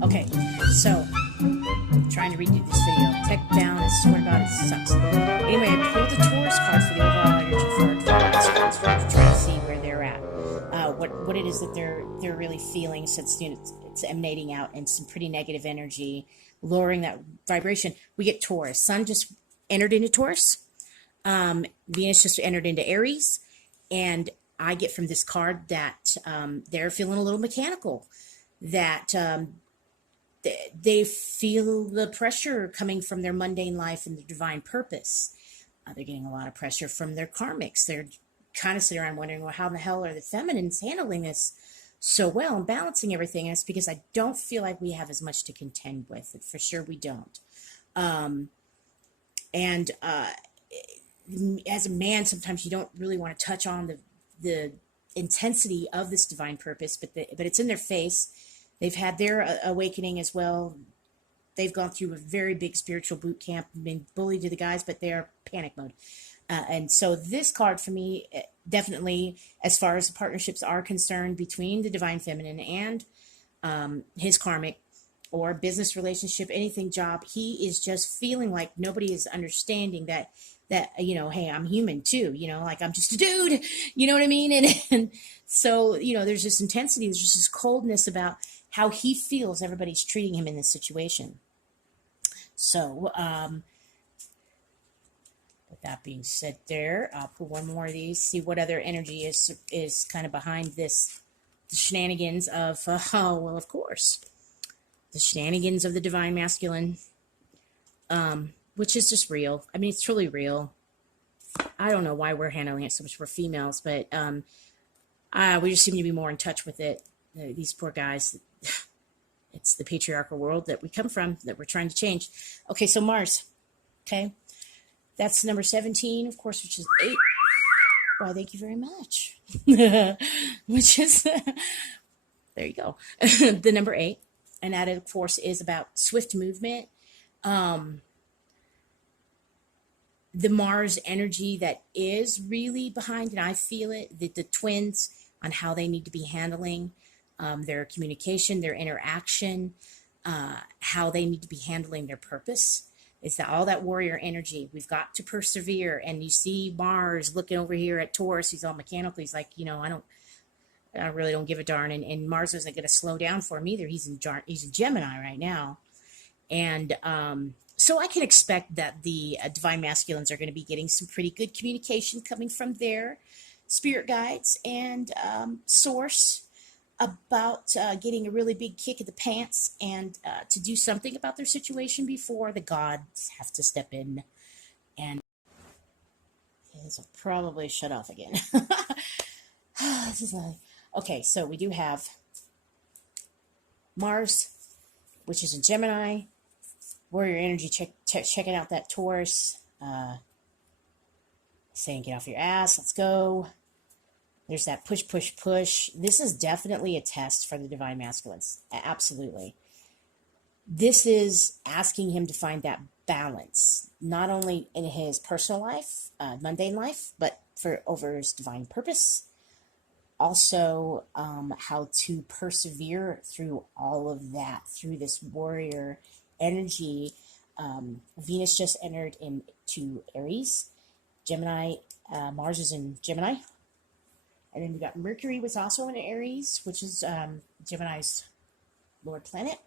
Okay, so trying to redo this video. Tech down. I swear to God, it sucks. Anyway, I pulled the Taurus card for the overall energy for to try to see where they're at. What it is that they're really feeling, since it's emanating out in some pretty negative energy, lowering that vibration. We get Taurus. Sun just entered into Taurus. Venus just entered into Aries, and I get from this card that they're feeling a little mechanical. That they feel the pressure coming from their mundane life and their divine purpose. They're getting a lot of pressure from their karmics. They're kind of sitting around wondering, well, how in the hell are the feminines handling this so well and balancing everything? And it's because I don't feel like we have as much to contend with. For sure we don't. And as a man, sometimes you don't really want to touch on the intensity of this divine purpose, but it's in their face. They've had their awakening as well. They've gone through a very big spiritual boot camp, been bullied to the guys, but they're panic mode. And so this card for me, definitely, as far as the partnerships are concerned between the divine feminine and his karmic or business relationship, anything, job, he is just feeling like nobody is understanding that, hey, I'm human too, like I'm just a dude, you know what I mean? And so, there's this intensity, there's just this coldness about how he feels everybody's treating him in this situation. So, with that being said there, I'll put one more of these, see what other energy is kind of behind this, the shenanigans of, well, of course, the shenanigans of the divine masculine, which is just real. I mean, it's truly real. I don't know why we're handling it so much for females, but we just seem to be more in touch with it. These poor guys, it's the patriarchal world that we come from that we're trying to change. Okay, so Mars, okay, that's number 17, of course, which is 8. Why, thank you very much. Which is, there you go, the number 8. And that, of course, is about swift movement. The Mars energy that is really behind, and I feel it, the twins, on how they need to be handling their communication, their interaction, how they need to be handling their purpose. It's that all that warrior energy. We've got to persevere. And you see Mars looking over here at Taurus. He's all mechanical. He's like, I really don't give a darn. And Mars isn't going to slow down for him either. He's in Gemini right now. And so I can expect that the divine masculines are going to be getting some pretty good communication coming from their spirit guides and source about getting a really big kick in the pants and to do something about their situation before the gods have to step in. And this will probably shut off again. This is okay, so we do have Mars, which is in Gemini, warrior energy, checking out that Taurus, saying get off your ass, let's go. There's that push, push, push. This is definitely a test for the divine masculines. Absolutely. This is asking him to find that balance, not only in his personal life, mundane life, but over his divine purpose. Also, how to persevere through all of that, through this warrior energy. Venus just entered into Aries. Gemini, Mars is in Gemini. And then we got Mercury was also in Aries, which is Gemini's Lord planet.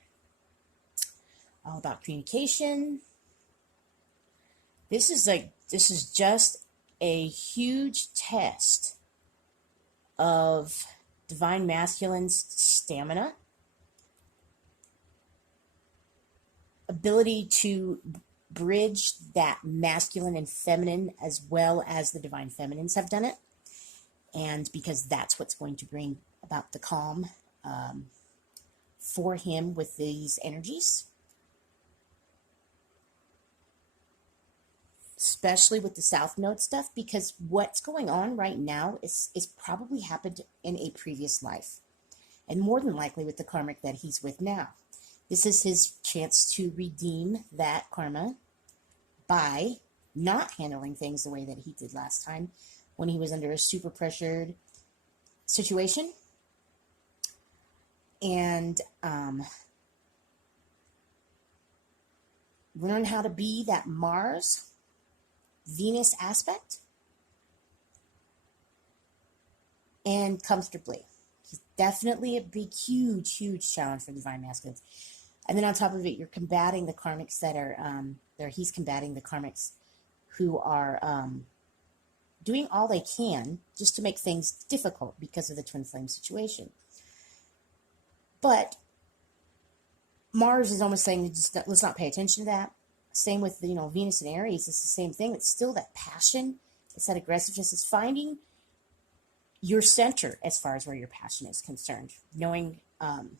All about communication. This is just a huge test of divine masculine's stamina, ability to bridge that masculine and feminine as well as the divine feminines have done it. And because that's what's going to bring about the calm for him with these energies. Especially with the South Node stuff, because what's going on right now is probably happened in a previous life. And more than likely with the karmic that he's with now. This is his chance to redeem that karma by not handling things the way that he did last time when he was under a super pressured situation. And learn how to be that Mars Venus aspect and comfortably. He's definitely a big, huge challenge for divine masculines. And then on top of it, you're combating the karmics that are he's combating the karmics who are doing all they can just to make things difficult because of the twin flame situation. But Mars is almost saying, just let's not pay attention to that. Same with, Venus and Aries. It's the same thing. It's still that passion. It's that aggressiveness. It's finding your center as far as where your passion is concerned. Knowing, and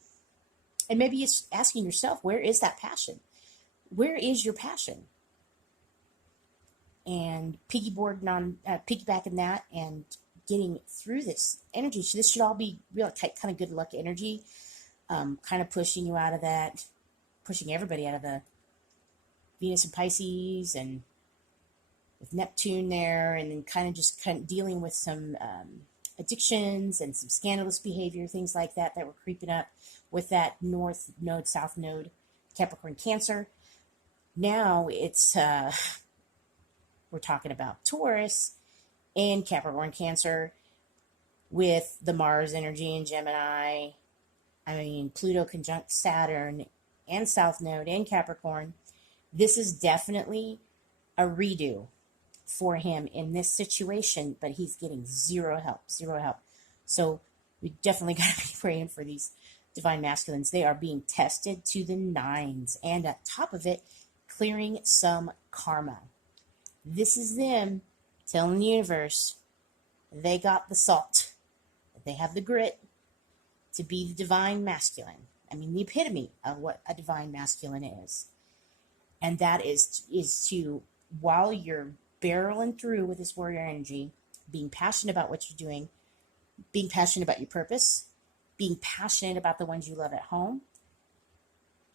maybe it's asking yourself, where is that passion? Where is your passion? And piggybacking that and getting through this energy. So this should all be real kind of good luck energy. Kind of pushing you out of that, pushing everybody out of the Venus and Pisces, and with Neptune there, and then kind of dealing with some addictions and some scandalous behavior, things like that were creeping up with that North Node, South Node, Capricorn, Cancer. Now it's we're talking about Taurus and Capricorn, Cancer with the Mars energy in Gemini. Pluto conjunct Saturn and South Node and Capricorn. This is definitely a redo for him in this situation, but he's getting zero help. So we definitely got to be praying for these divine masculines. They are being tested to the nines, and on top of it, clearing some karma. This is them telling the universe they got the salt, they have the grit to be the divine masculine. The epitome of what a divine masculine is. And that is to, while you're barreling through with this warrior energy, being passionate about what you're doing, being passionate about your purpose, being passionate about the ones you love at home,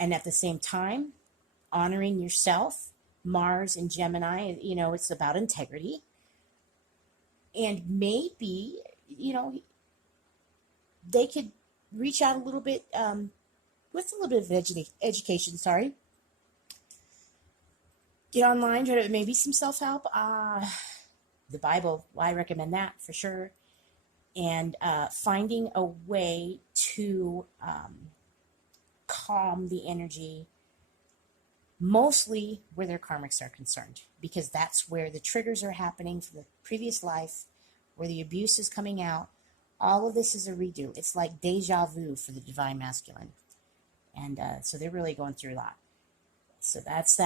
and at the same time, honoring yourself. Mars and Gemini, it's about integrity. And maybe, they could reach out a little bit with a little bit of education, Get online, try to maybe some self-help. The Bible, I recommend that for sure. And finding a way to calm the energy, mostly where their karmics are concerned, because that's where the triggers are happening from the previous life, where the abuse is coming out. All of this is a redo. It's like deja vu for the divine masculine. And so they're really going through a lot. So that's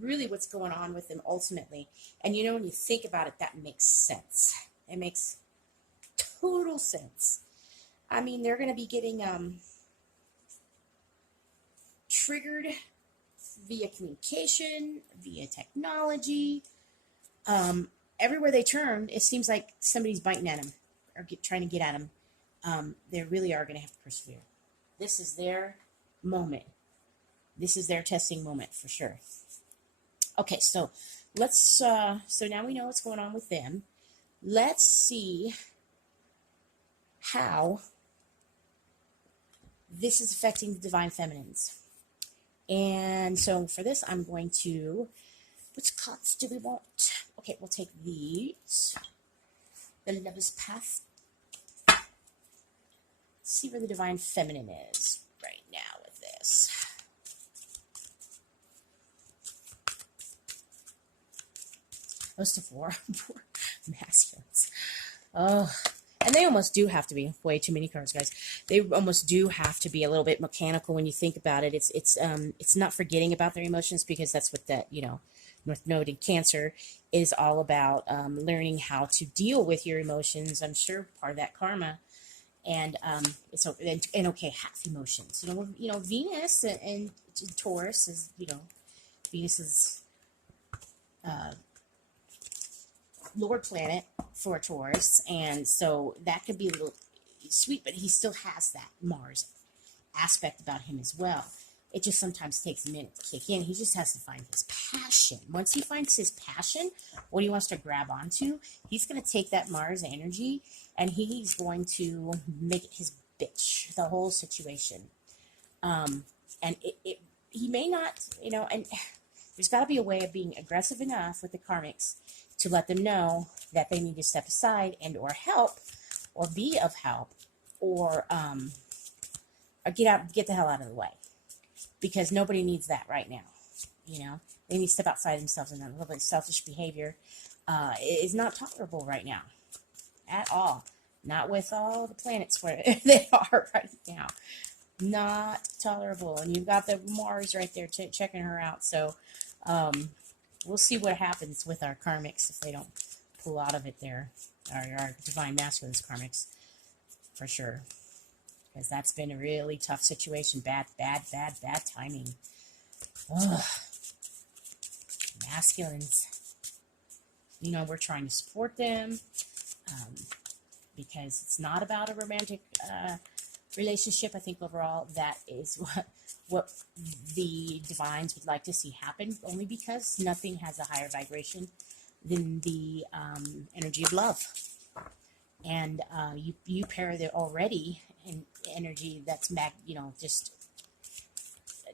really what's going on with them ultimately. And when you think about it, that makes sense. It makes total sense. They're going to be getting triggered via communication, via technology. Everywhere they turn, it seems like somebody's biting at them or trying to get at them. They really are going to have to persevere. This is their moment. This is their testing moment for sure. Okay, so let's, so now we know what's going on with them. Let's see how this is affecting the divine feminines. And so for this, I'm going to, which cards do we want? Okay, we'll take these. The Lover's Path. Let's see where the divine feminine is right now with this. Most of four masculines. Oh, and they almost do have to be way too many cards, guys. They almost do have to be a little bit mechanical when you think about it. It's not forgetting about their emotions, because that's what that North Node in Cancer is all about. Learning how to deal with your emotions. I'm sure part of that karma, and it's and okay, half emotions. Venus and Taurus is Venus is Lord planet for Taurus, and so that could be a little sweet, but he still has that Mars aspect about him as well. It just sometimes takes a minute to kick in. He just has to find his passion. Once he finds his passion, what he wants to grab onto, he's going to take that Mars energy and he's going to make it his bitch, the whole situation. And he may not, you know, and there's got to be a way of being aggressive enough with the karmics to let them know that they need to step aside and or help or be of help or get the hell out of the way, because nobody needs that right now. You know, they need to step outside themselves, and that little bit of selfish behavior is not tolerable right now at all. Not with all the planets where they are right now. Not tolerable. And you've got the Mars right there checking her out. So we'll see what happens with our karmics if they don't pull out of it there. Our divine masculines karmics, for sure. Because that's been a really tough situation. Bad timing. Ugh. Masculines. You know, we're trying to support them because it's not about a romantic relationship. I think overall that is what the divines would like to see happen, only because nothing has a higher vibration than the energy of love. And you pair the already in energy that's just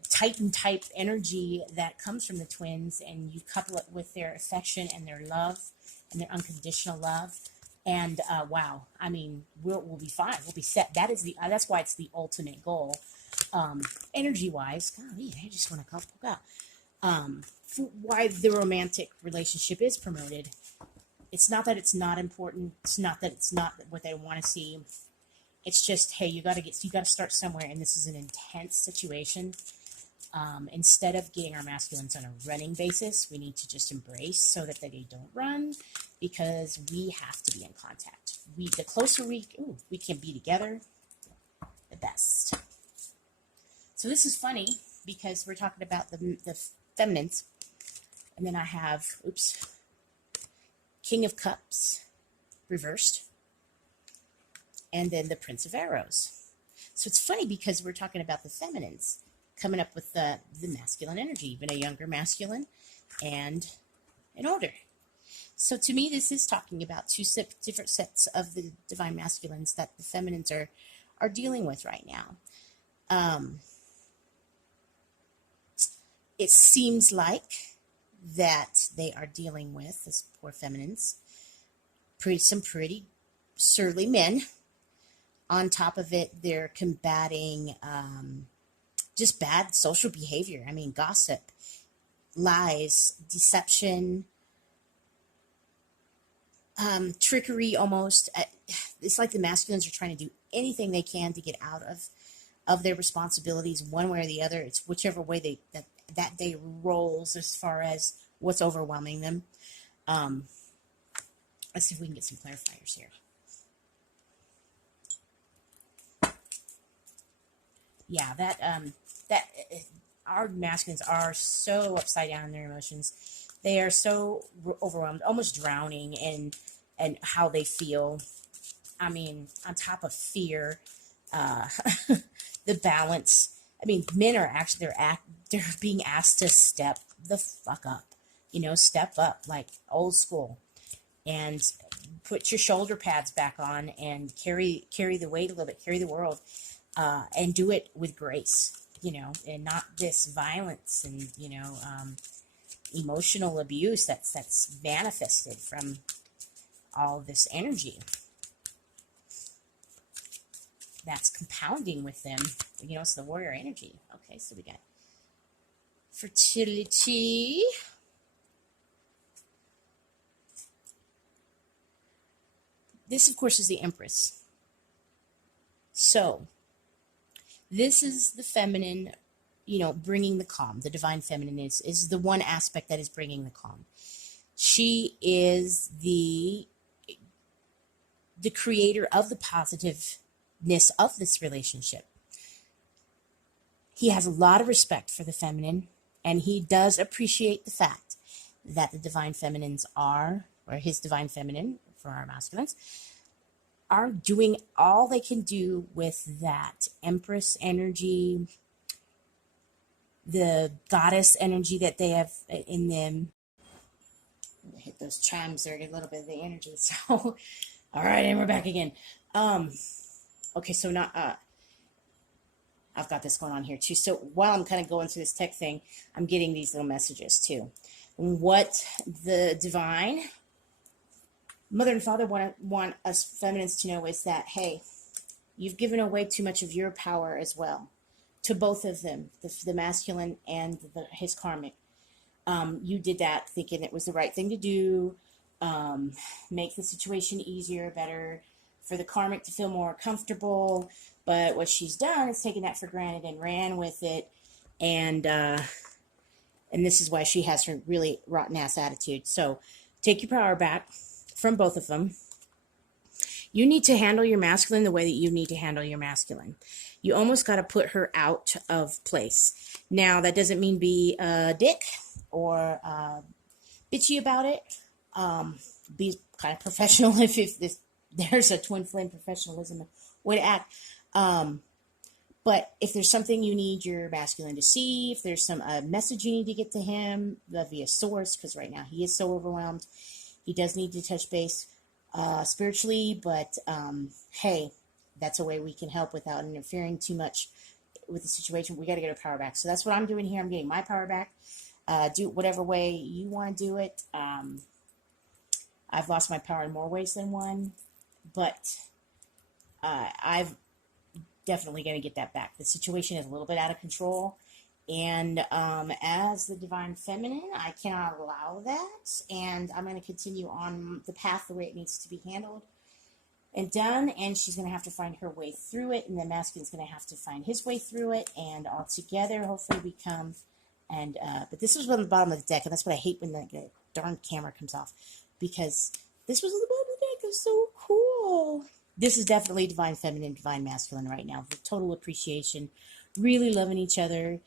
Titan type energy that comes from the twins, and you couple it with their affection and their love and their unconditional love, and wow, I mean, we'll be fine. We'll be set. That's why it's the ultimate goal, energy wise. Golly, I just want to go out. Why the romantic relationship is promoted. It's not that it's not important. It's not that it's not what they want to see. It's just, hey, you got to start somewhere, and this is an intense situation. Instead of getting our masculines on a running basis, we need to just embrace so that they don't run, because we have to be in contact. The closer we can be together, the best. So this is funny because we're talking about the feminines, and then I have, King of Cups reversed, and then the Prince of Arrows. So it's funny because we're talking about the feminines coming up with the masculine energy, even a younger masculine and an older. So to me, this is talking about two different sets of the divine masculines that the feminines are dealing with right now. It seems like that they are dealing with, this poor feminines, some pretty surly men. On top of it, they're combating just bad social behavior. I mean, gossip, lies, deception, trickery almost. It's like the masculines are trying to do anything they can to get out of their responsibilities one way or the other. It's whichever way that day rolls as far as what's overwhelming them. Let's see if we can get some clarifiers here. Yeah, that our masculines are so upside down in their emotions. They are so overwhelmed, almost drowning in how they feel. I mean, on top of fear, the balance. I mean, men are actually they're being asked to step the fuck up. Step up like old school, and put your shoulder pads back on and carry the weight a little bit, carry the world. And do it with grace, and not this violence and, emotional abuse that's manifested from all this energy that's compounding with them. It's the warrior energy. Okay, so we got fertility. This, of course, is the Empress. So this is the feminine, bringing the calm. The divine feminine is the one aspect that is bringing the calm. She is the creator of the positiveness of this relationship. He has a lot of respect for the feminine, and he does appreciate the fact that the divine feminines or his divine feminine, for our masculines, are doing all they can do with that Empress energy, the goddess energy that they have in them. Hit those chimes there, get a little bit of the energy. So, all right, and we're back again. Okay, so now I've got this going on here too. So while I'm kind of going through this tech thing, I'm getting these little messages too. What the divine mother and father want us feminines to know is that, hey, you've given away too much of your power as well to both of them, the masculine and his karmic. You did that thinking it was the right thing to do, make the situation easier, better for the karmic to feel more comfortable. But what she's done is taken that for granted and ran with it. And this is why she has her really rotten ass attitude. So take your power back from both of them. You need to handle your masculine the way that you need to handle your masculine. You almost got to put her out of place. Now, that doesn't mean be a dick or bitchy about it. Be kind of professional if there's a twin flame professionalism way to act. But if there's something you need your masculine to see, if there's some message you need to get to him via source, because right now he is so overwhelmed, he does need to touch base spiritually, but hey, that's a way we can help without interfering too much with the situation. We got to get our power back. So that's what I'm doing here. I'm getting my power back. Do it whatever way you want to do it. I've lost my power in more ways than one, but I've definitely going to get that back. The situation is a little bit out of control. And as the divine feminine, I cannot allow that. And I'm going to continue on the path the way it needs to be handled and done. And she's going to have to find her way through it. And the masculine's going to have to find his way through it. And all together, hopefully, we come. And but this was on the bottom of the deck. And that's what I hate when the darn camera comes off. Because this was on the bottom of the deck. It's so cool. This is definitely divine feminine, divine masculine right now. The total appreciation. Really loving each other.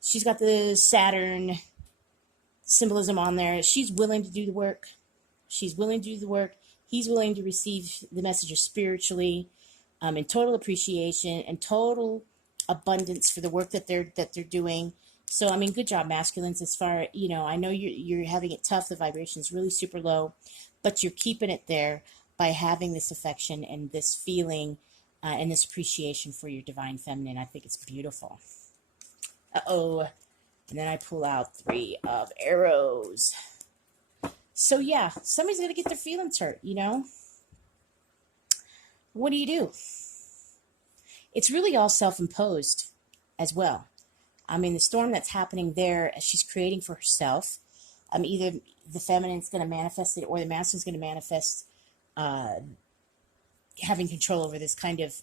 She's got the Saturn symbolism on there. She's willing to do the work. She's willing to do the work. He's willing to receive the messages spiritually, in total appreciation and total abundance for the work that they're doing. So, I mean, good job, masculines. As far, I know you're having it tough. The vibration is really super low, but you're keeping it there by having this affection and this feeling and this appreciation for your divine feminine. I think it's beautiful. Uh-oh. And then I pull out 3 of arrows. So, yeah, somebody's going to get their feelings hurt, What do? It's really all self-imposed as well. I mean, the storm that's happening there, she's creating for herself. Either the feminine's going to manifest it or the masculine's going to manifest having control over this kind of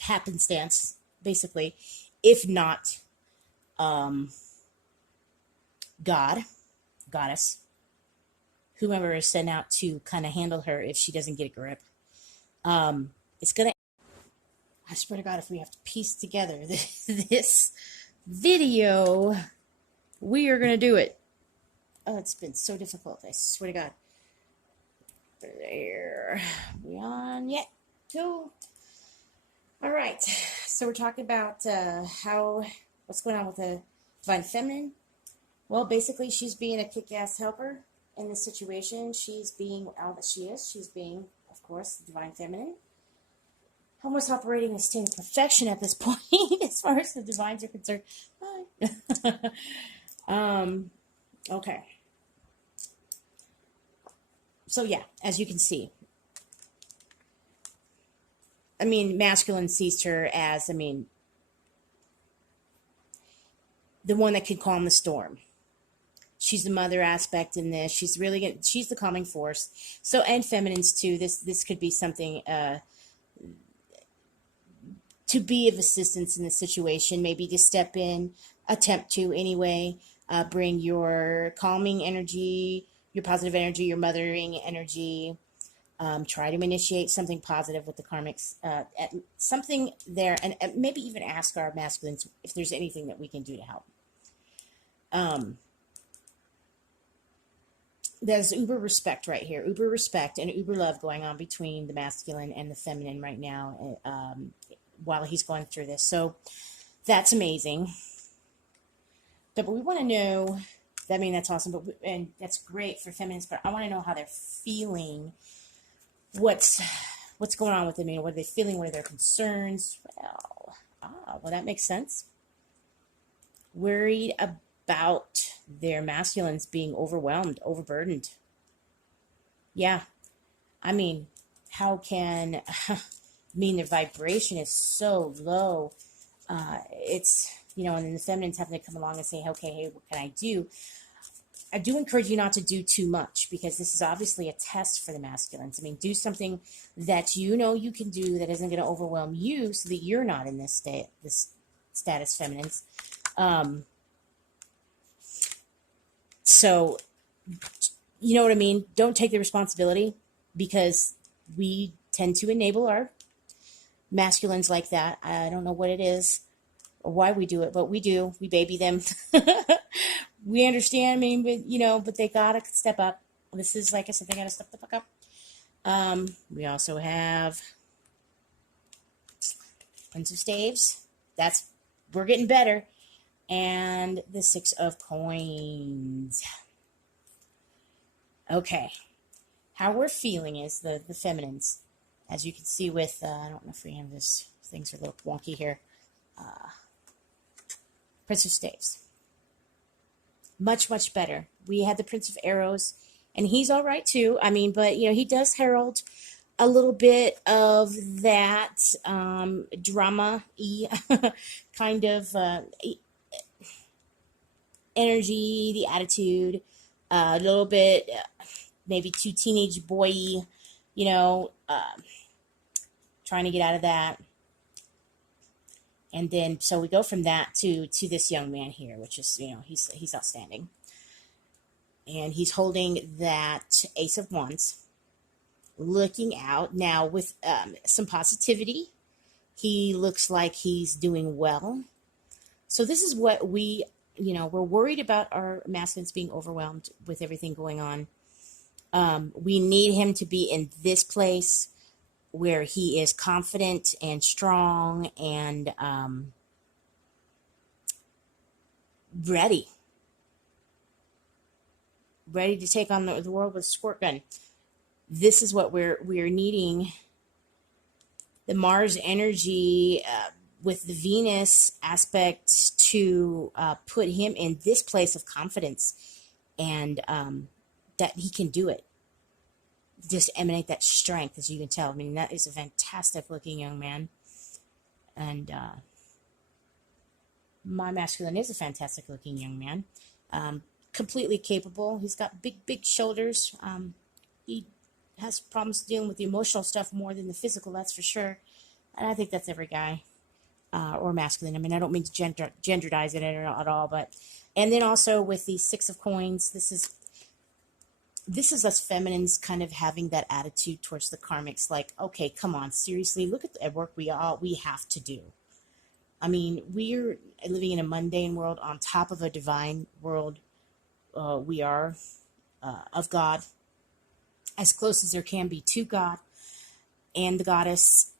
happenstance, basically. If not, goddess, whomever is sent out to kind of handle her if she doesn't get a grip. It's going to, I swear to God, if we have to piece together this video, we are going to do it. Oh, it's been so difficult. I swear to God. There. We on yet? Cool. All right. So we're talking about what's going on with the divine feminine. Well, basically, she's being a kick-ass helper in this situation. She's being all that she is. She's being, of course, the divine feminine. Almost operating a state of perfection at this point, as far as the divines are concerned. Okay. So, yeah, as you can see, I mean, masculine sees her as, the one that can calm the storm. She's the mother aspect in this. She's really she's the calming force. So, and feminines too. This could be something to be of assistance in the situation. Maybe to step in, attempt to anyway, bring your calming energy, your positive energy, your mothering energy. Try to initiate something positive with the karmics, something there, and maybe even ask our masculines if there's anything that we can do to help. there's uber respect right here, uber respect and uber love going on between the masculine and the feminine right now, while he's going through this. So that's amazing. But we want to know, I mean, that's awesome, but and that's great for feminists, but I want to know how they're feeling. What's going on with them? What are they feeling? What are their concerns? Well, that makes sense. Worried about their masculines being overwhelmed, overburdened. Yeah, I mean, how can, I mean, their vibration is so low. It's, and then the feminines having to come along and say, okay, hey, what can I do? I do encourage you not to do too much, because this is obviously a test for the masculines. I mean, do something that you can do that isn't going to overwhelm you, so that you're not in this status feminines. So, you know what I mean? Don't take the responsibility, because we tend to enable our masculines like that. I don't know what it is or why we do it, but we do. We baby them. We understand, I mean, but they gotta step up. This is, like I said, they gotta step the fuck up. We also have Prince of Staves. We're getting better. And the Six of Coins. Okay. How we're feeling is the feminines. As you can see with, I don't know if we have this, things are a little wonky here. Prince of Staves. Much, much better. We had the Prince of Arrows, and he's all right too. I mean, but, he does herald a little bit of that drama-y kind of energy, the attitude, a little bit maybe too teenage boy-y, trying to get out of that. And then, so we go from that to this young man here, which is, he's outstanding. And he's holding that Ace of Wands, looking out now with some positivity. He looks like he's doing well. So this is what we're worried about our masculines being overwhelmed with everything going on. We need him to be in this place where he is confident and strong and ready to take on the world with a squirt gun. This is what we're needing. The Mars energy with the Venus aspect to put him in this place of confidence, and that he can do it. Just emanate that strength, as you can tell. I mean, that is a fantastic looking young man. And my masculine is a fantastic looking young man. Completely capable. He's got big shoulders. He has problems dealing with the emotional stuff more than the physical, that's for sure. And I think that's every guy or masculine. I mean, I don't mean to genderize it at all, but, and then also with the Six of Coins, this is us feminines kind of having that attitude towards the karmics, like, okay, come on, seriously, look at the work we have to do. I mean, we're living in a mundane world on top of a divine world. We are of God, as close as there can be to God and the goddess.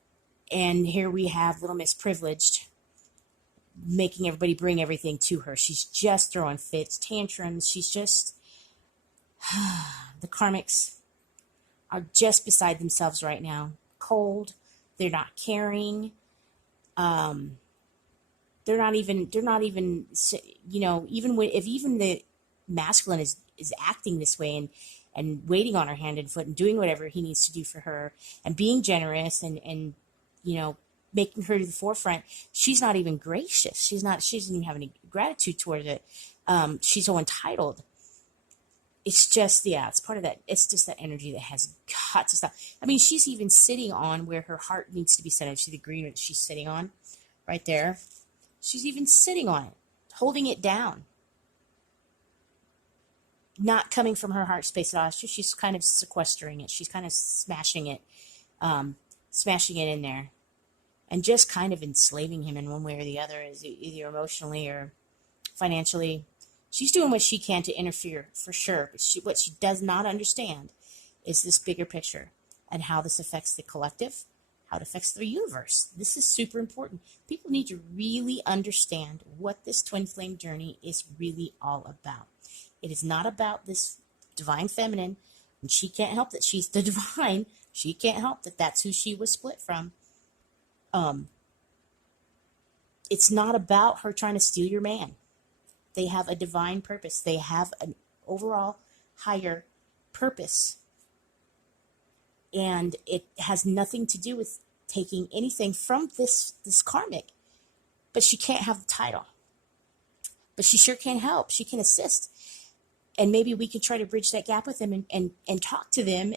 And here we have little Miss Privileged making everybody bring everything to her. She's just throwing fits, tantrums. She's just... The karmics are just beside themselves right now. Cold. They're not caring. They're not even, even if the masculine is acting this way and waiting on her hand and foot and doing whatever he needs to do for her and being generous and making her to the forefront, she's not even gracious. She doesn't even have any gratitude toward it. She's so entitled. It's just, it's part of that. It's just that energy that has got to stop. I mean, she's even sitting on where her heart needs to be centered. See the green that she's sitting on right there? She's even sitting on it, holding it down. Not coming from her heart space at all. She's kind of sequestering it. She's kind of smashing it in there. And just kind of enslaving him in one way or the other, either emotionally or financially. She's doing what she can to interfere for sure. But what she does not understand is this bigger picture and how this affects the collective, how it affects the universe. This is super important. People need to really understand what this twin flame journey is really all about. It is not about this divine feminine, and she can't help that she's the divine. She can't help that that's who she was split from. It's not about her trying to steal your man. They have a divine purpose. They have an overall higher purpose. And it has nothing to do with taking anything from this karmic. But she can't have the title. But she sure can help. She can assist. And maybe we could try to bridge that gap with them and talk to them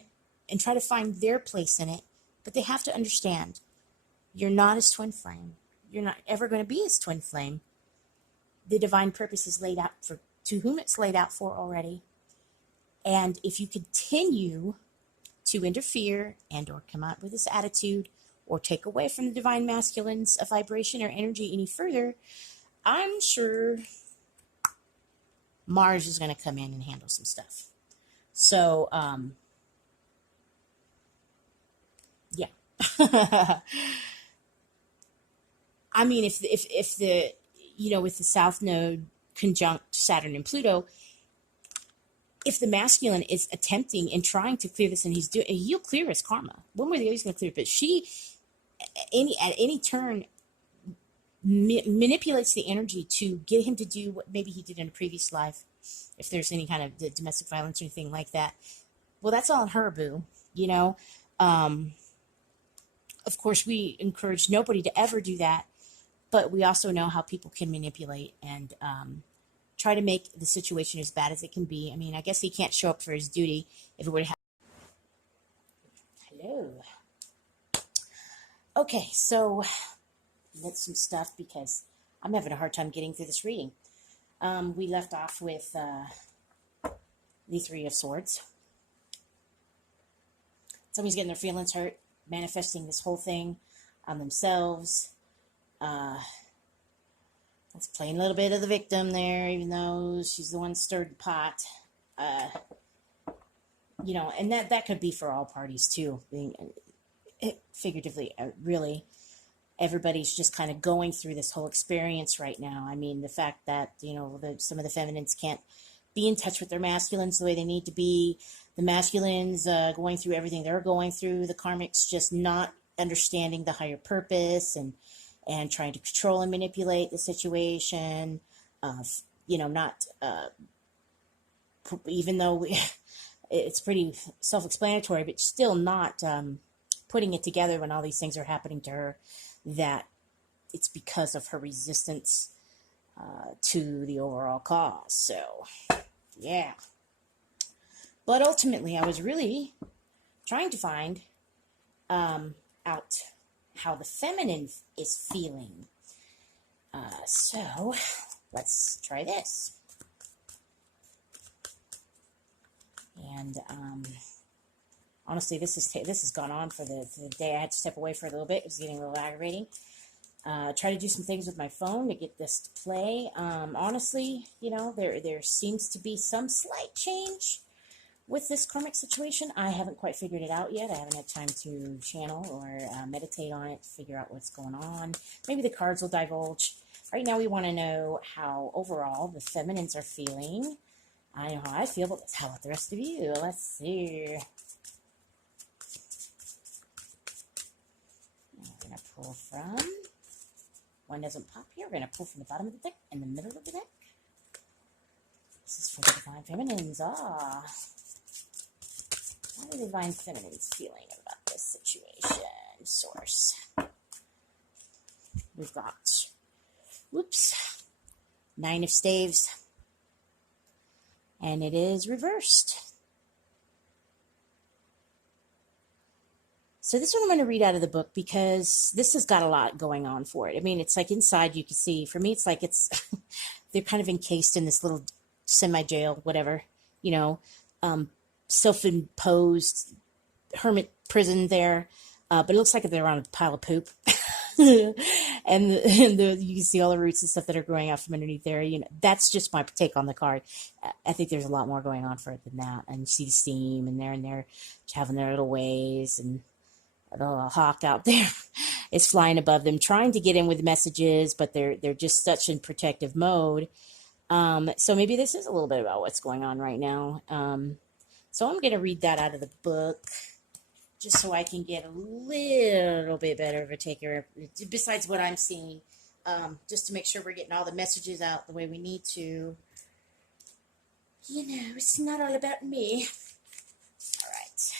and try to find their place in it. But they have to understand, you're not his twin flame. You're not ever going to be his twin flame. The divine purpose is laid out for to whom it's laid out for already. And if you continue to interfere and or come out with this attitude or take away from the divine masculine's vibration or energy any further, I'm sure Mars is going to come in and handle some stuff. So, yeah. I mean, if the, with the South Node conjunct Saturn and Pluto, if the masculine is attempting and trying to clear this, and he'll clear his karma. One way or the other, he's going to clear it. But she, at any turn, manipulates the energy to get him to do what maybe he did in a previous life. If there's any kind of domestic violence or anything like that, well, that's all on her, boo. Of course, we encourage nobody to ever do that. But we also know how people can manipulate and try to make the situation as bad as it can be. I mean, I guess he can't show up for his duty if it would have. Hello. Okay, so let's some stuff because I'm having a hard time getting through this reading. We left off with the Three of Swords. Somebody's getting their feelings hurt, manifesting this whole thing on themselves. Let's play a little bit of the victim there, even though she's the one that stirred the pot. And that could be for all parties too. Being figuratively, really, everybody's just kind of going through this whole experience right now. I mean, the fact that some of the feminines can't be in touch with their masculines the way they need to be. The masculines going through everything they're going through. The karmics just not understanding the higher purpose and trying to control and manipulate the situation, even though it's pretty self-explanatory, but still not putting it together when all these things are happening to her, that it's because of her resistance to the overall cause. So, yeah. But ultimately, I was really trying to find out how the feminine is feeling. So let's try this. And honestly, this has gone on for the day. I had to step away for a little bit. It was getting a little aggravating. Try to do some things with my phone to get this to play. Honestly, there seems to be some slight change with this karmic situation. I haven't quite figured it out yet. I haven't had time to channel or meditate on it to figure out what's going on. Maybe the cards will divulge. Right now we want to know how overall the feminines are feeling. I know how I feel, but how about the rest of you? Let's see. We're going to pull from, one doesn't pop here. We're going to pull from the bottom of the deck and the middle of the deck. This is for the divine feminines. How are the divine feminines feeling about this situation? Source. We've got, Nine of Staves. And it is reversed. So this one I'm going to read out of the book because this has got a lot going on for it. I mean, it's like inside you can see, for me, it's like they're kind of encased in this little semi-jail, whatever, self-imposed hermit prison there. But it looks like they're on a pile of poop. and you can see all the roots and stuff that are growing out from underneath there. You know, that's just my take on the card. I think there's a lot more going on for it than that. And you see the steam, and they're having their little ways, and a little hawk out there is flying above them, trying to get in with messages, but they're just such in protective mode. So maybe this is a little bit about what's going on right now. So I'm going to read that out of the book, just so I can get a little bit better of a taker, besides what I'm seeing, just to make sure we're getting all the messages out the way we need to. You know, it's not all about me. All right.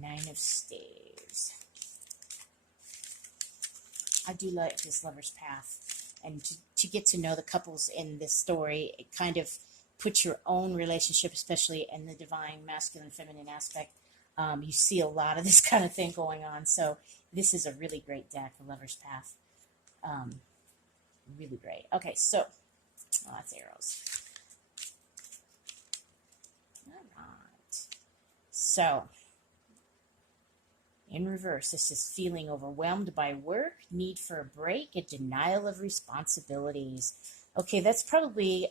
9 of Staves. I do like this Lover's Path. And to get to know the couples in this story, it kind of puts your own relationship, especially in the divine masculine feminine aspect. You see a lot of this kind of thing going on. So this is a really great deck, the Lover's Path. Really great. Okay, so, oh, that's arrows. All right. So, in reverse, this is feeling overwhelmed by work, need for a break, and denial of responsibilities. Okay, that's probably,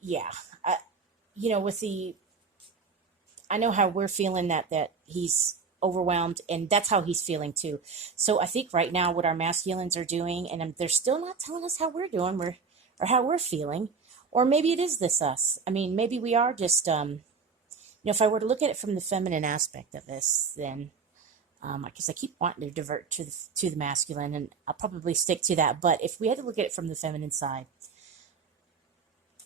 yeah. You know, with the, I know how we're feeling that he's overwhelmed, and that's how he's feeling too. So I think right now what our masculines are doing, and they're still not telling us how we're doing, or how we're feeling, or maybe it is this us. I mean, maybe we are just, you know, if I were to look at it from the feminine aspect of this, then I guess I keep wanting to divert to the masculine, and I'll probably stick to that. But if we had to look at it from the feminine side,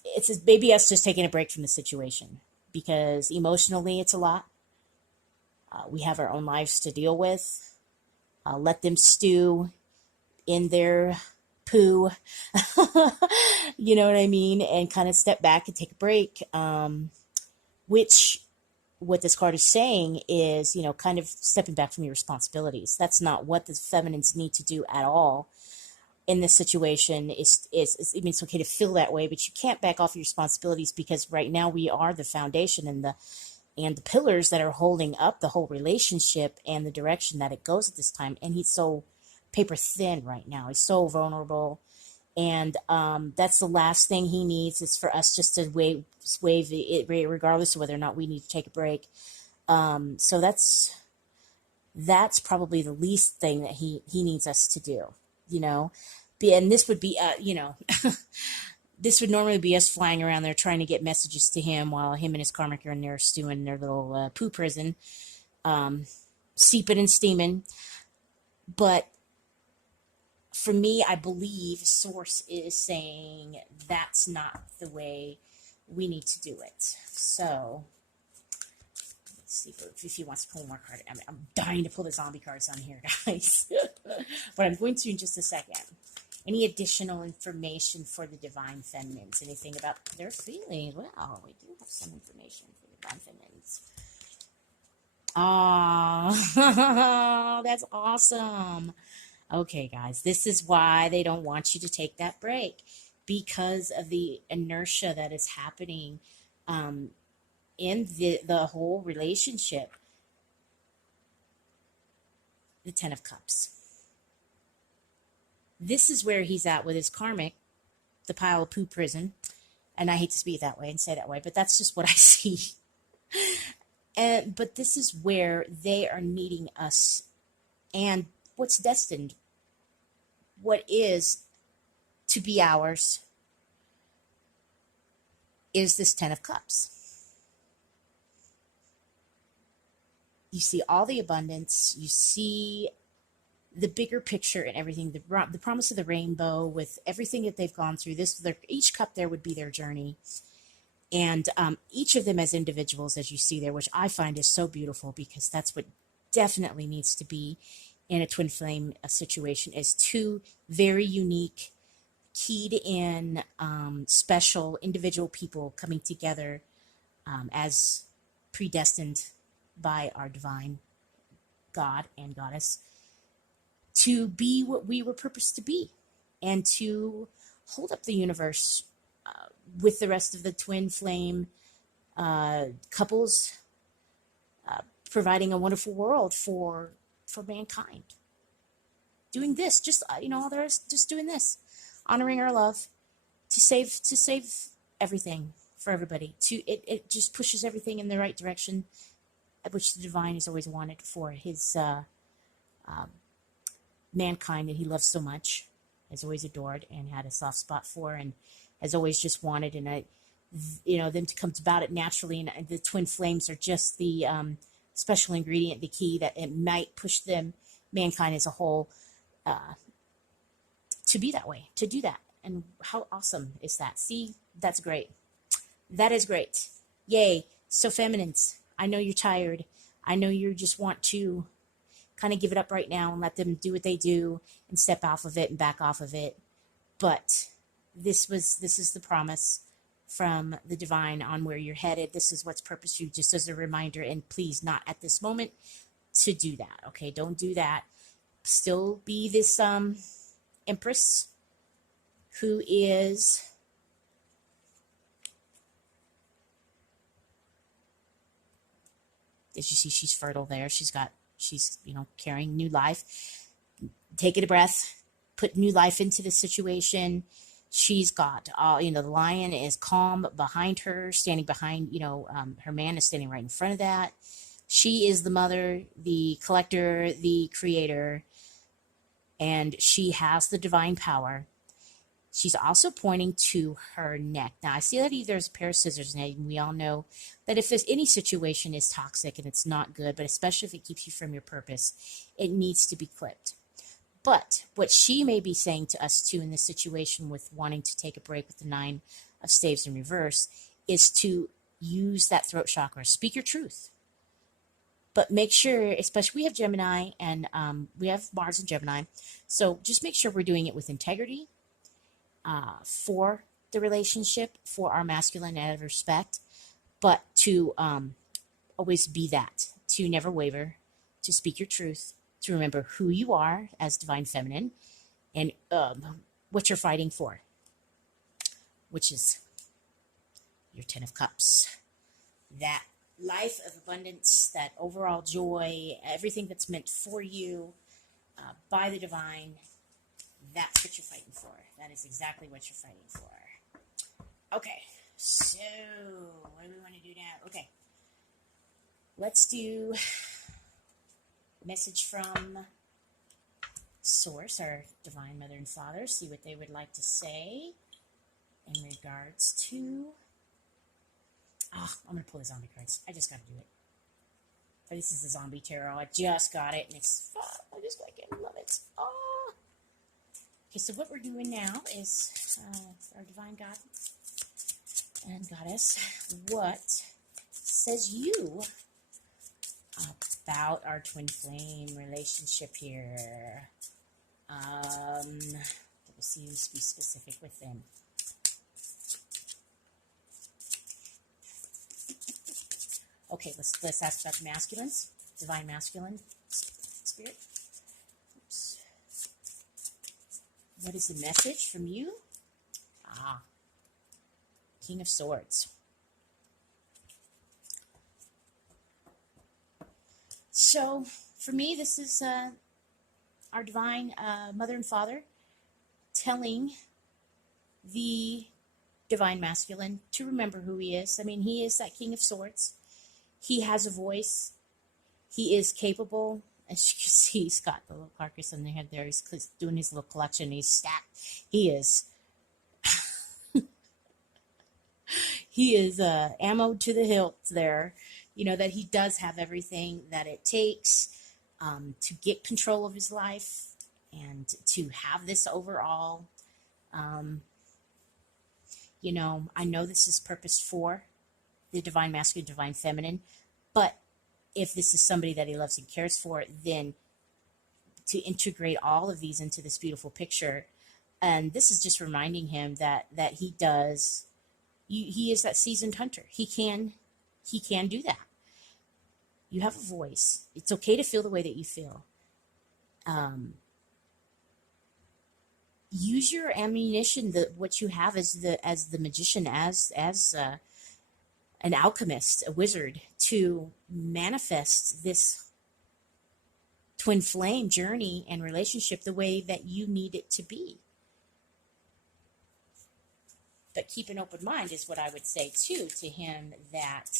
it's maybe us just taking a break from the situation, because emotionally it's a lot. We have our own lives to deal with. Let them stew in their poo, you know what I mean, and kind of step back and take a break, which what this card is saying is, you know, kind of stepping back from your responsibilities. That's not what the feminines need to do at all in this situation. I mean, it's okay to feel that way, but you can't back off your responsibilities, because right now we are the foundation and the pillars that are holding up the whole relationship and the direction that it goes at this time. And he's so paper thin right now. He's so vulnerable. And that's the last thing he needs, is for us just to wave it, regardless of whether or not we need to take a break. So that's probably the least thing that he needs us to do, you know. And this would be, you know, this would normally be us flying around there trying to get messages to him, while him and his karmic are in there stewing in their little poo prison, seeping and steaming. But for me, I believe Source is saying that's not the way we need to do it. So let's see if he wants to pull more cards. I'm dying to pull the zombie cards on here, guys. But I'm going to in just a second. Any additional information for the divine feminines? Anything about their feelings? Well, we do have some information for the divine feminines. Oh, that's awesome. Okay, guys, this is why they don't want you to take that break, because of the inertia that is happening in the whole relationship. The 10 of Cups. This is where he's at with his karmic, the pile of poo prison. And I hate to speak that way and say that way, but that's just what I see. But this is where they are needing us, and what's destined, what is to be ours, is this 10 of Cups. You see all the abundance, you see the bigger picture and everything, the promise of the rainbow with everything that they've gone through. Each cup there would be their journey. And each of them as individuals, as you see there, which I find is so beautiful, because that's what definitely needs to be in a twin flame situation, is two very unique, keyed in, special individual people coming together as predestined by our divine God and Goddess to be what we were purposed to be, and to hold up the universe with the rest of the twin flame couples, providing a wonderful world for mankind. doing this, just all there is, just doing this, honoring our love to save everything for everybody. It just pushes everything in the right direction, which the divine has always wanted for his mankind that he loves so much, has always adored and had a soft spot for, and has always just wanted, and them to come about it naturally. And the twin flames are just the special ingredient, the key that it might push them, mankind as a whole, to be that way, to do that. And how awesome is that? See, that's great. That is great. Yay. So feminines, I know you're tired. I know you just want to kind of give it up right now and let them do what they do and step off of it and back off of it. But this is the promise from the divine on where you're headed. This is what's purposed you, just as a reminder, and please not at this moment to do that. Okay, don't do that. Still be this empress who is as you see, she's fertile there. She's carrying new life. Take a breath, put new life into the situation. She's got, the lion is calm behind her, standing behind, her man is standing right in front of that. She is the mother, the collector, the creator, and she has the divine power. She's also pointing to her neck. Now, I see that there's a pair of scissors, and we all know that if there's any situation is toxic and it's not good, but especially if it keeps you from your purpose, it needs to be clipped. But what she may be saying to us, too, in this situation with wanting to take a break with the 9 of Staves in reverse, is to use that throat chakra. Speak your truth. But make sure, especially we have Gemini, and we have Mars and Gemini, so just make sure we're doing it with integrity, for the relationship, for our masculine out of respect, but to always be that, to never waver, to speak your truth, to remember who you are as divine feminine, and what you're fighting for, which is your 10 of Cups. That life of abundance, that overall joy, everything that's meant for you by the divine. That's what you're fighting for. That is exactly what you're fighting for. Okay, so what do we want to do now? Okay, let's do message from Source, our Divine Mother and Father, see what they would like to say in regards to... I'm going to pull the zombie cards. I just got to do it. This is the zombie tarot. I just got it, and it's fun. I just like it. I love it. Okay, so what we're doing now is our divine God and goddess, what says you about our twin flame relationship here? Let me see, let's be specific with them. Okay, let's ask about the masculines, divine masculine spirit. Oops. What is the message from you? King of Swords. So, for me, this is our divine mother and father telling the divine masculine to remember who he is. I mean, he is that King of Swords. He has a voice. He is capable. As you can see, he's got the little carcass on the head there. He's doing his little collection. He's stacked. He is... he is ammo to the hilt there. That he does have everything that it takes to get control of his life and to have this overall. I know this is purpose for the divine masculine, divine feminine, but if this is somebody that he loves and cares for, then to integrate all of these into this beautiful picture. And this is just reminding him that he does, he is that seasoned hunter. He can do that. You have a voice. It's okay to feel the way that you feel. Use your ammunition, what you have as the magician, as an alchemist, a wizard, to manifest this twin flame journey and relationship the way that you need it to be. But keep an open mind is what I would say too to him, that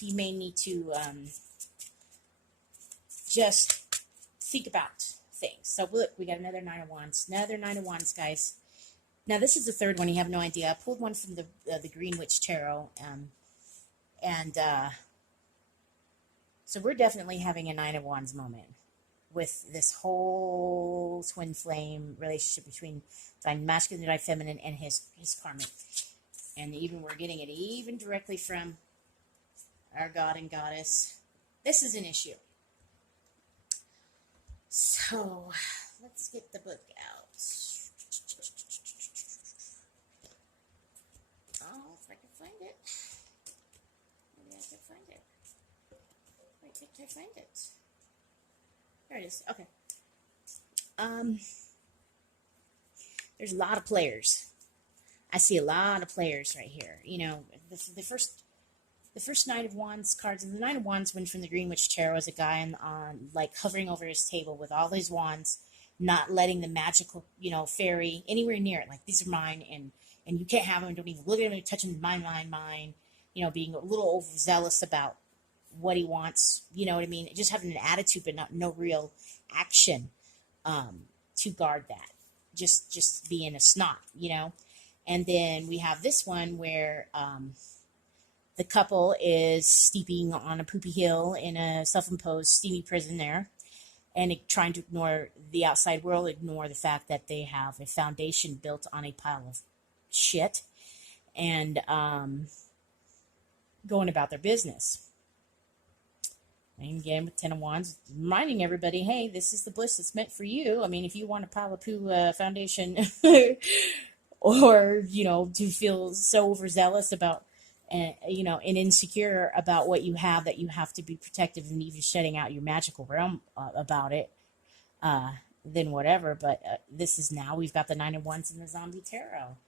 he may need to just think about things. So look, we got another Nine of Wands. Another Nine of Wands, guys. Now this is the third one. You have no idea. I pulled one from the Green Witch Tarot, so we're definitely having a Nine of Wands moment with this whole twin flame relationship between divine masculine and divine feminine and his karmic. And even we're getting it even directly from our god and goddess. This is an issue. So let's get the book out. Oh, if I can find it. Maybe I can find it. Wait, can I find it? There it is. Okay. There's a lot of players. I see a lot of players right here. You know, the first Knight of Wands cards, and the Knight of Wands went from the Green Witch Tarot as a guy on like hovering over his table with all his wands, not letting the magical, you know, fairy anywhere near it. Like, these are mine, and you can't have them. Don't even look at them. Touch them. Mine. You know, being a little overzealous about what he wants. You know what I mean? Just having an attitude, but no real action to guard that. Just being a snot, you know. And then we have this one where the couple is steeping on a poopy hill in a self-imposed steamy prison there, and trying to ignore the outside world, ignore the fact that they have a foundation built on a pile of shit, and going about their business. And again, with Ten of Wands, reminding everybody, hey, this is the bliss that's meant for you. I mean, if you want a pile of poo foundation or, you know, to feel so overzealous about, you know, and insecure about what you have, that you have to be protective and even shutting out your magical realm about it, then whatever. But this is now, we've got the Nine of Wands in the Zombie Tarot.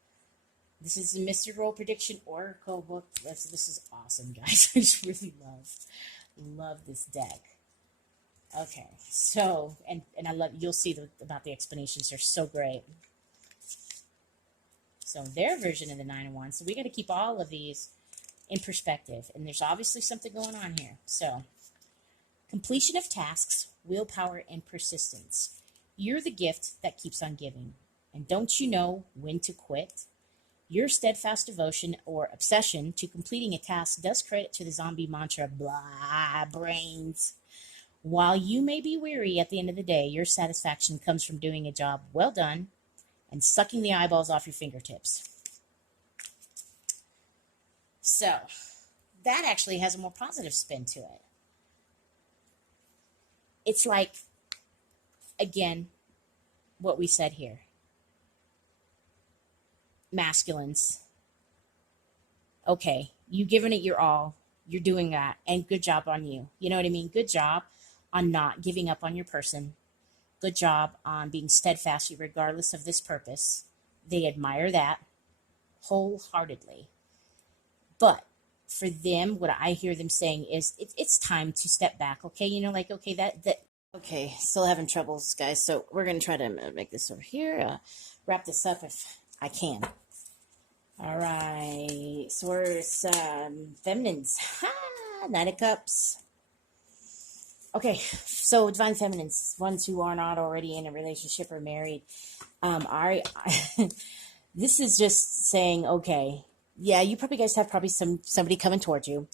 This is a Mystery Roll Prediction Oracle book. This is awesome, guys. I just really love this deck. Okay, so, and I love, you'll see about the explanations. They're so great. So their version of the Nine of Wands. So we got to keep all of these in perspective, and there's obviously something going on here. So, completion of tasks, willpower, and persistence. You're the gift that keeps on giving, and don't you know when to quit? Your steadfast devotion or obsession to completing a task does credit to the zombie mantra, blah, brains. While you may be weary at the end of the day, your satisfaction comes from doing a job well done and sucking the eyeballs off your fingertips. So, that actually has a more positive spin to it. It's like, again, what we said here. Masculines. Okay, you've given it your all. You're doing that, and good job on you. You know what I mean? Good job on not giving up on your person. Good job on being steadfast regardless of this purpose. They admire that wholeheartedly. But for them, what I hear them saying is it's time to step back. Okay, you know, like, okay, that okay, still having troubles, guys. So we're gonna try to make this over here. Wrap this up if I can. All right, so we're feminines. Knight of Cups. Okay, so divine feminines, ones who are not already in a relationship or married. This is just saying, okay, yeah, you probably guys have somebody coming towards you,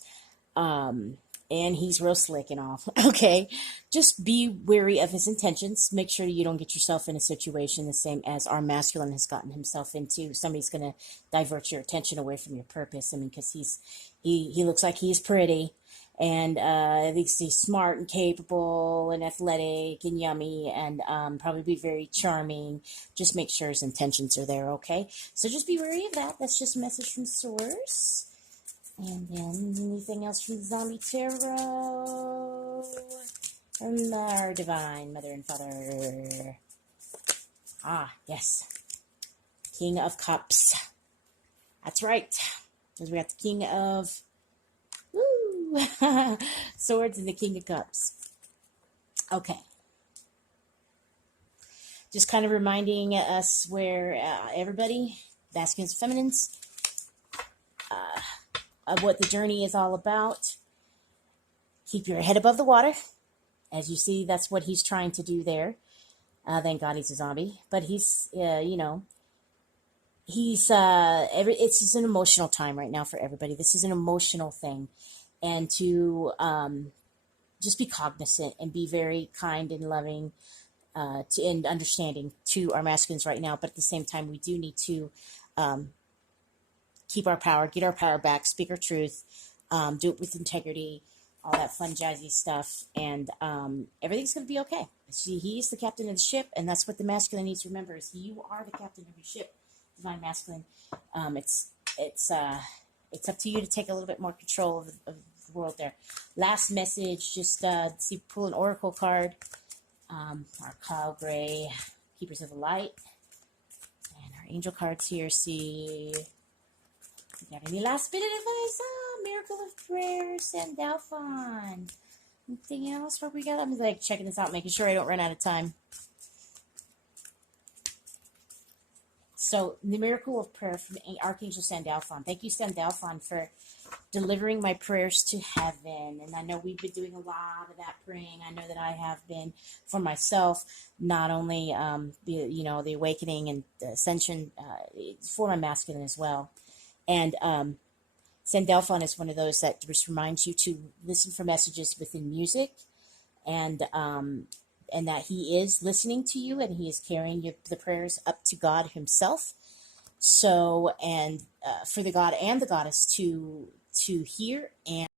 and he's real slick and all. Okay, just be wary of his intentions. Make sure you don't get yourself in a situation the same as our masculine has gotten himself into. Somebody's going to divert your attention away from your purpose. I mean, because he looks like he's pretty, and at least he's smart and capable and athletic and yummy, and probably be very charming. Just make sure his intentions are there, okay? So just be wary of that. That's just a message from Source. And then anything else from the Zombie Tarot? From our Divine Mother and Father. Ah, yes. King of Cups. That's right. Because we got the King of Swords and the King of Cups. Okay. Just kind of reminding us where everybody, masculines and feminines, of what the journey is all about. Keep your head above the water. As you see, that's what he's trying to do there. Thank God he's a zombie. But he's, he's, it's just an emotional time right now for everybody. This is an emotional thing. And to just be cognizant and be very kind and loving and understanding to our masculines right now. But at the same time, we do need to keep our power, get our power back, speak our truth, do it with integrity, all that fun, jazzy stuff, and everything's going to be okay. See, he's the captain of the ship, and that's what the masculine needs to remember: is you are the captain of your ship, divine masculine. It's up to you to take a little bit more control of the world there. Last message, just see, pull an oracle card. Our Kyle Gray, Keepers of the Light, and our angel cards here. See. Got any last bit of advice? Miracle of Prayer, Sandalphon. Anything else? What we got? I'm like checking this out, making sure I don't run out of time. So, the Miracle of Prayer from Archangel Sandalphon. Thank you, Sandalphon, for delivering my prayers to heaven. And I know we've been doing a lot of that praying. I know that I have been for myself, not only the awakening and the ascension, for my masculine as well. And Sandalphon is one of those that just reminds you to listen for messages within music, and that he is listening to you, and he is carrying the prayers up to God himself. So, and for the God and the goddess to hear and